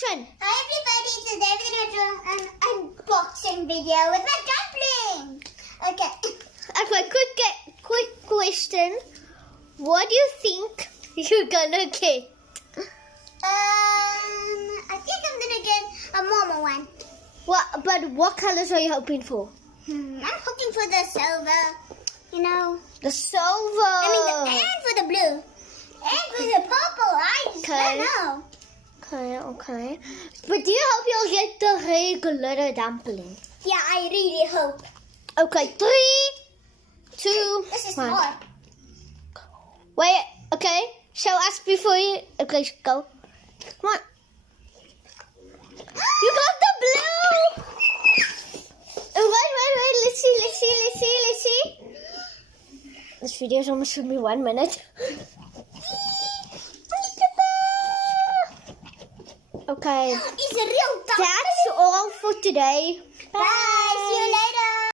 action. Hi everybody, today we're going to do an unboxing video with my dumpling. Okay. Okay, quick question. What do you think you're gonna get? I think I'm going to get a Momo one. What colors are you hoping for? I'm hoping for the silver, you know. The silver. And for the blue. And for the purple. I just don't know. Okay. But do you hope you'll get the regular dumpling? Yeah, I really hope. Okay, 3, 2, This is 1. more. Wait, okay. Show us before you... Okay, go. Come on. You got the blue! Oh, wait. Let's see. This video is almost should be 1 minute. Okay. It's a real dumpling. That's all for today. Bye. See you later.